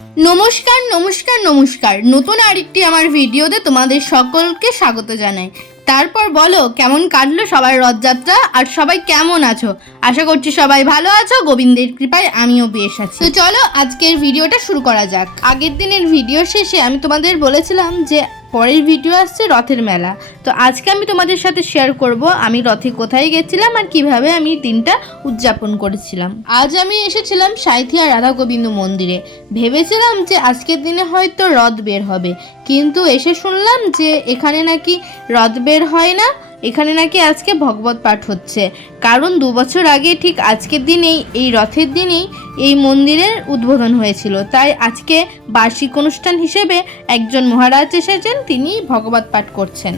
নমস্কার নমস্কার নমস্কার। নতুন আরেকটি আমার ভিডিওতে তোমাদের সকলকে স্বাগত জানাই। তারপর বলো, কেমন কাটলো সবার রথযাত্রা আর সবাই কেমন আছো? আশা করছি সবাই ভালো আছো, গোবিন্দের কৃপায় আমিও বেশ আছি। তো চলো, আজকের ভিডিওটা শুরু করা যাক। আগের দিনের ভিডিও শেষে আমি তোমাদের বলেছিলাম যে পরের ভিডিও আসছে রথের মেলা। তো আজকে আমি তোমাদের সাথে শেয়ার করব, আমি রথে কোথায় গেছিলাম আর কীভাবে আমি দিনটা উদযাপন করেছিলাম। আজ আমি এসেছিলাম সাঁইথিয়া রাধা গোবিন্দ মন্দিরে। ভেবেছিলাম যে আজকের দিনে হয়তো রথ বের হবে, কিন্তু এসে শুনলাম যে এখানে নাকি রথ বের হয় না। এখানে নাকি আজকে ভগবত পাঠ হচ্ছে। কারণ দু বছর আগে ঠিক আজকের দিনেই, এই রথের দিনেই এই মন্দিরের উদ্বোধন হয়েছিল। তাই আজকে বার্ষিক অনুষ্ঠান হিসেবে একজন মহারাজ এসেছেন তিনি ভগবত পাঠ করছেন।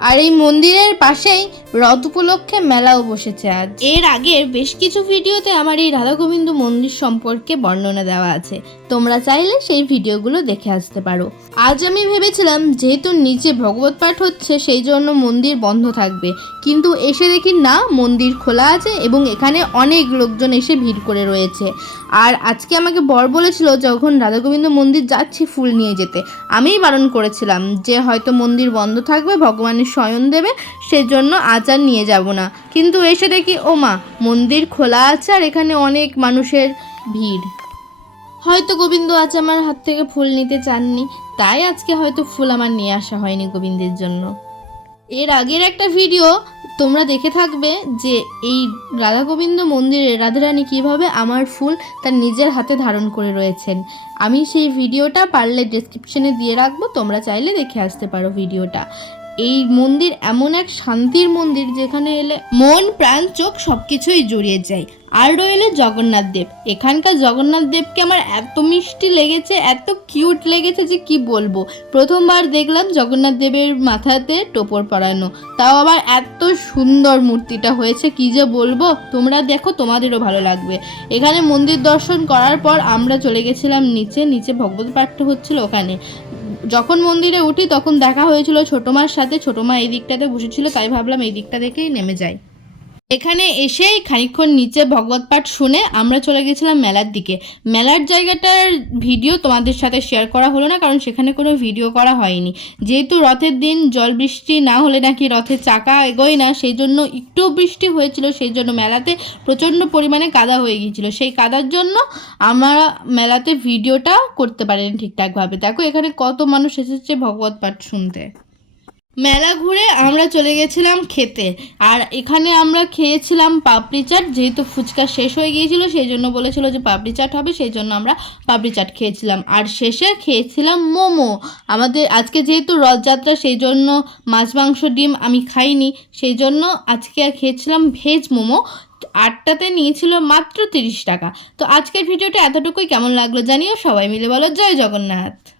আর এই মন্দিরের পাশেই রথ উপলক্ষে মেলাও বসেছে আজ। এর আগের বেশ কিছু ভিডিওতে আমার এই রাধা গোবিন্দ মন্দির সম্পর্কে বর্ণনা দেওয়া আছে। তোমরা চাইলে সেই ভিডিওগুলো দেখে আসতে পারো। আজ আমি ভেবেছিলাম, যেহেতু নিচে ভগবত পাঠ হচ্ছে, সেই জন্য মন্দির বন্ধ থাকবে। কিন্তু এসে দেখি না, মন্দির খোলা আছে এবং এখানে অনেক লোকজন এসে ভিড় করে রয়েছে। আর আজকে আমাকে বর বলেছিল, যখন রাধা গোবিন্দ মন্দির যাচ্ছি ফুল নিয়ে যেতে। আমিই বারণ করেছিলাম যে হয়তো মন্দির বন্ধ থাকবে, ভগবানের শয়ন দেবে, সেজন্য আজ আর নিয়ে যাব না। কিন্তু এসে দেখি ও মা মন্দির খোলা আছে আর এখানে অনেক মানুষের ভিড়। হয়তো গোবিন্দ আজ আমার হাত থেকে ফুল নিতে চাননি, তাই আজকে হয়তো ফুল আমার নিয়ে আসা হয়নি গোবিন্দের জন্য। এর আগের একটা ভিডিও তোমরা দেখে থাকবে যে এই রাধা গোবিন্দ মন্দিরে রাধারানী কীভাবে আমার ফুল তার নিজের হাতে ধারণ করে রয়েছেন। আমি সেই ভিডিওটা পারলে ডেসক্রিপশনে দিয়ে রাখব, তোমরা চাইলে দেখে আসতে পারো ভিডিওটা। এই মন্দির এমন এক শান্তির মন্দির যেখানে এলে মন, প্রাণ, চোখ সব কিছুই জড়িয়ে যায়। আর রইলে জগন্নাথ দেব। এখানকার জগন্নাথ দেবকে আমার এত মিষ্টি লেগেছে, এত কিউট লেগেছে যে কি বলব? প্রথমবার দেখলাম জগন্নাথ দেবের মাথাতে টোপর পরানো। তাও আবার এত সুন্দর মূর্তিটা হয়েছে, কি যে বলব? তোমরা দেখো, তোমাদেরও ভালো লাগবে। এখানে মন্দির দর্শন করার পর আমরা চলে গেছিলাম নিচে নিচে ভগবত পাঠটা হচ্ছিল ওখানে। যখন মন্দিরে উঠি, তখন দেখা হয়েছিল ছোটো মার সাথে। ছোটো মা এই দিকটাতে বসেছিল, তাই ভাবলাম এই দিকটা দেখেই নেমে যাই। এখানে এসেই খানিকক্ষণ নিচে ভগবত পাঠ শুনে আমরা চলে গেছিলাম মেলার দিকে। মেলার জায়গাটার ভিডিও তোমাদের সাথে শেয়ার করা হলো না, কারণ সেখানে কোনো ভিডিও করা হয়নি। যেহেতু রথের দিন, জল বৃষ্টি না হলে নাকি রথের চাকা এগোয় না সেই জন্য একটু বৃষ্টি হয়েছিল সেই জন্য মেলাতে প্রচণ্ড পরিমাণে কাদা হয়ে গিয়েছিল। সেই কাদার জন্য আমরা মেলাতে ভিডিওটা করতে পারিনি ঠিকঠাকভাবে। দেখো এখানে কত মানুষ এসেছে ভগবত পাঠ শুনতে। মেলা ঘুরে আমরা চলে গেছিলাম খেতে। আর এখানে আমরা খেয়েছিলাম পাপড়ি চাট, যেহেতু ফুচকা শেষ হয়ে গিয়েছিল, সেই জন্য বলেছিল যে পাপড়ি চাট হবে, সেই জন্য আমরা পাপড়ি চাট খেয়েছিলাম। আর শেষে খেয়েছিলাম মোমো। আমাদের আজকে যেহেতু রথযাত্রা, সেই জন্য মাছ, মাংস, ডিম আমি খাইনি, সেই জন্য আজকে আর খেয়েছিলাম ভেজ মোমো। আটটাতে নিয়েছিল মাত্র তিরিশ টাকা। তো আজকের ভিডিওটা এতটুকুই। কেমন লাগল জানিও। সবাই মিলে বলো, জয় জগন্নাথ।